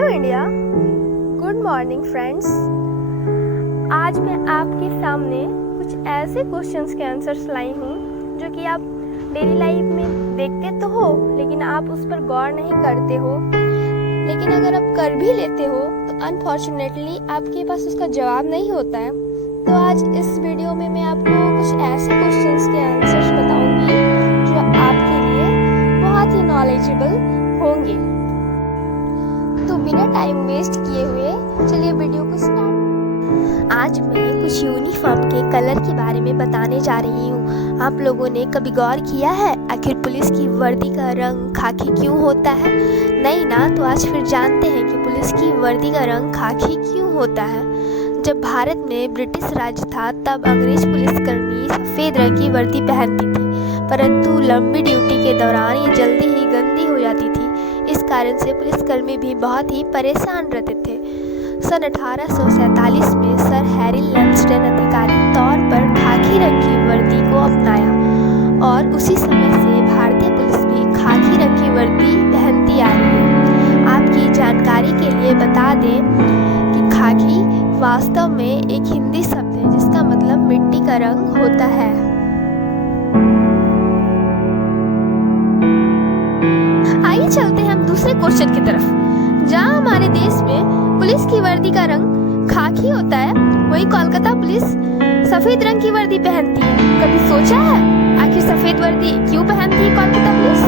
Hello India, good morning friends. आज मैं आपके सामने कुछ ऐसे क्वेश्चंस के आंसर्स लाई हूँ जो कि आप डेली लाइफ में देखते तो हो लेकिन आप उस पर गौर नहीं करते हो। लेकिन अगर आप कर भी लेते हो तो अनफॉर्चुनेटली आपके पास उसका जवाब नहीं होता है। तो आज इस वीडियो में मैं आपको कुछ ऐसे क्वेश्चंस के आंसर्स बताऊंगी जो आपके लिए बहुत ही नॉलेजेबल होंगे। तो बिना टाइम वेस्ट किए हुए चलिए वीडियो को स्टार्ट। आज मैं कुछ यूनिफॉर्म के कलर के बारे में बताने जा रही हूँ। आप लोगों ने कभी गौर किया है आखिर पुलिस की वर्दी का रंग खाकी क्यों होता है? नहीं ना? तो आज फिर जानते हैं कि पुलिस की वर्दी का रंग खाकी क्यों होता है। जब भारत में ब्रिटिश राज था तब अंग्रेज पुलिसकर्मी सफ़ेद रंग की वर्दी पहनती थी, परंतु लंबी ड्यूटी के दौरान ये जल्दी ही गंदी हो जाती थी। इस कारण से पुलिसकर्मी भी बहुत ही परेशान रहते थे। सन 1847 में सर हैरी लैम्सडन अधिकारी तौर पर खाकी रंग की वर्दी को अपनाया और उसी समय से भारतीय पुलिस भी खाकी रंग की वर्दी पहनती आ रही है। आपकी जानकारी के लिए बता दें कि खाकी वास्तव में एक हिंदी शब्द है जिसका मतलब मिट्टी का रंग होता है। आइए चलते हैं हम दूसरे क्वेश्चन की तरफ। जहां हमारे देश में पुलिस की वर्दी का रंग खाकी होता है, वहीं कोलकाता पुलिस सफेद रंग की वर्दी पहनती है। कभी सोचा है आखिर सफेद वर्दी क्यों पहनती है कोलकाता पुलिस?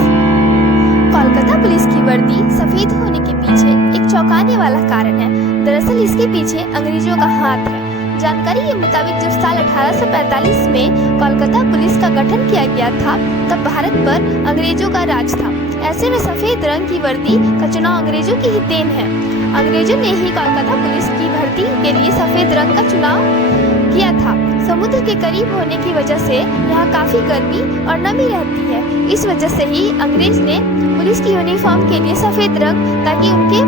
कोलकाता पुलिस की वर्दी सफेद होने के पीछे एक चौंकाने वाला कारण है। दरअसल इसके पीछे अंग्रेजों का हाथ है। जानकारी के मुताबिक जब साल 1845 में कोलकाता पुलिस का गठन किया गया था तब भारत पर अंग्रेजों का राज था। ऐसे में सफेद रंग की वर्दी का चुनाव अंग्रेजों की ही देन है। अंग्रेजों ने ही कोलकाता पुलिस की भर्ती के लिए सफेद रंग का चुनाव किया था। समुद्र के करीब होने की वजह से यहाँ काफी गर्मी और नमी रहती है। इस वजह से ही अंग्रेज ने पुलिस की यूनिफॉर्म के लिए सफेद रंग, ताकि उनके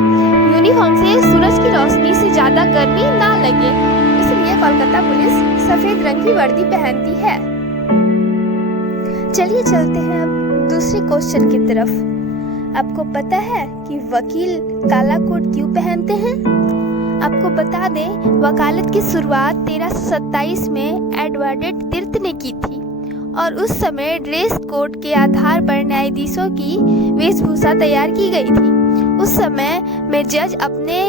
यूनिफॉर्म से सूरज की रोशनी से ज्यादा गर्मी ना लगे, इसलिए कोलकाता पुलिस सफेद रंग की वर्दी पहनती है। चलिए चलते हैं अब दूसरे क्वेश्चन की तरफ। आपको पता है कि वकील काला कोट क्यों पहनते हैं? आपको बता दें, वकालत की शुरुआत 1327 में एडवर्ड तीर्थ ने की थी और उस समय ड्रेस कोड के आधार पर न्यायाधीशों की वेशभूषा तैयार की गई थी। उस समय में जज अपने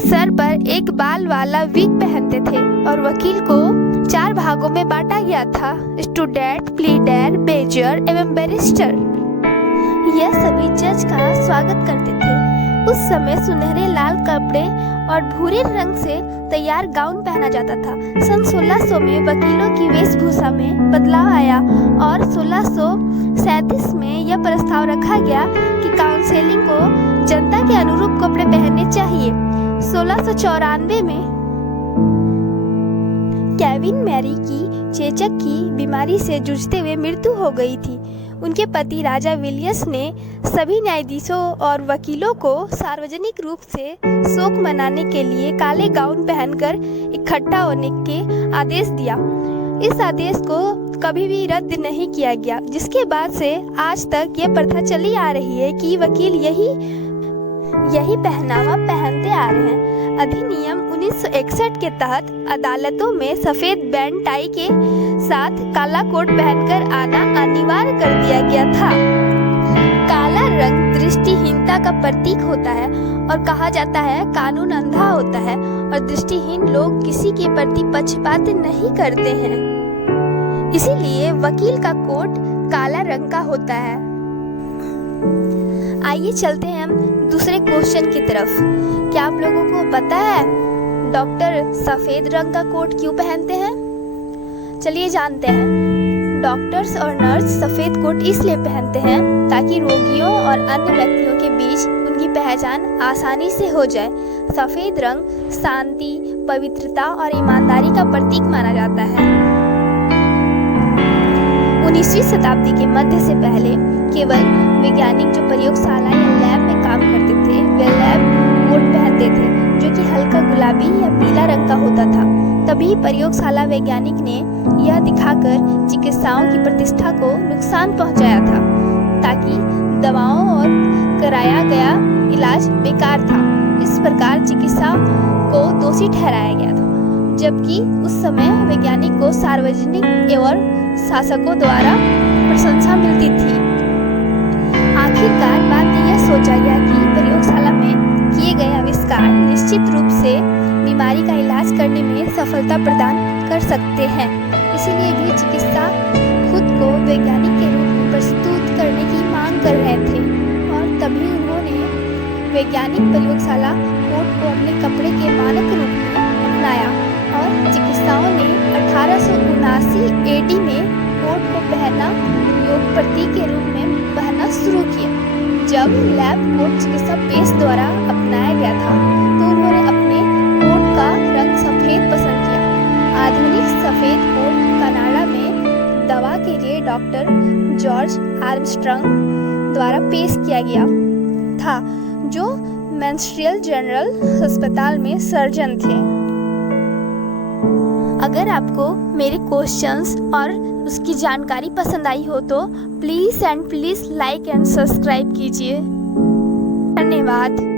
सर पर एक बाल वाला विग पहनते थे और वकील को 4 भागों में बांटा गया था: स्टूडेंट, प्लीडर, बेजर एवं बैरिस्टर। यह सभी जज का स्वागत करते थे। उस समय सुनहरे लाल कपड़े और भूरे रंग से तैयार गाउन पहना जाता था। सन 1600 में वकीलों की वेशभूषा में बदलाव आया और 1637 में यह प्रस्ताव रखा गया कि काउंसिलिंग को जनता के अनुरूप कपड़े पहनने चाहिए। 1694 में केविन मैरी की चेचक की बीमारी से जूझते हुए मृत्यु हो गई थी। उनके पति राजा विलियम्स ने सभी न्यायाधीशों और वकीलों को सार्वजनिक रूप से शोक मनाने के लिए काले गाउन पहनकर इकट्ठा होने के आदेश दिया। इस आदेश को कभी भी रद्द नहीं किया गया, जिसके बाद से आज तक ये प्रथा चली आ रही है कि वकील यही पहनावा पहनते आ रहे हैं। अधिनियम 1961 के तहत अदालतों में सफेद बैंड टाई के साथ काला कोट पहनकर आना अनिवार्य कर दिया गया था। काला रंग दृष्टिहीनता का प्रतीक होता है और कहा जाता है कानून अंधा होता है और दृष्टिहीन लोग किसी के प्रति पक्षपात नहीं करते हैं। इसीलिए वकील का कोट काला रंग का होता है। आइए चलते हैं हम दूसरे क्वेश्चन की तरफ। क्या आप लोगों को पता है डॉक्टर सफेद रंग का कोट क्यों पहनते हैं? चलिए जानते हैं। डॉक्टर्स और नर्स सफेद कोट इसलिए पहनते हैं ताकि रोगियों और अन्य व्यक्तियों के बीच उनकी पहचान आसानी से हो जाए। सफेद रंग शांति, पवित्रता और ईमानदारी का प्रतीक माना जाता है। 19वीं शताब्दी के मध्य से पहले केवल वैज्ञानिक जो प्रयोगशाला या लैब में काम करते थे वे लैब कोट पहनते थे जो कि हल्का गुलाबी या पीला रंग का होता था। तभी प्रयोगशाला वैज्ञानिक ने यह दिखाकर चिकित्साओं की प्रतिष्ठा को नुकसान पहुंचाया था ताकि दवाओं और कराया गया इलाज बेकार था। प्रकार चिकित्सा को दोषी ठहराया गया था, जबकि उस समय वैज्ञानिक को सार्वजनिक एवं शासकों द्वारा प्रशंसा मिलती थी। आखिरकार बाद में यह सोचा गया कि प्रयोगशाला में किए गए आविष्कार निश्चित रूप से बीमारी का इलाज करने में सफलता प्रदान कर सकते हैं। इसीलिए भी चिकित्सा खुद को वैज्ञानिक के रूप में प्रस्तुत करने की मांग कर रहे थे और तभी उन्होंने वैज्ञानिक प्रयोगशाला कोट को अपने कपड़े के मानक रूप में अपनाया और चिकित्साओं ने 1879 AD में कोट को पहनना योग प्रतीक के रूप में पहनना शुरू किया। जब लैब कोट चिकित्सा पेस्ट द्वारा अपनाया गया था तो उन्होंने अपने कोट का रंग सफ़ेद पसंद किया। आधुनिक सफ़ेद कोट कनाडा में दवा के लिए डॉक्टर जॉर्ज आर्मस्ट्रांग द्वारा पेश किया गया था, जो मॉन्ट्रियल जनरल अस्पताल में सर्जन थे। अगर आपको मेरे क्वेश्चंस और उसकी जानकारी पसंद आई हो तो प्लीज़ लाइक एंड सब्सक्राइब कीजिए। धन्यवाद।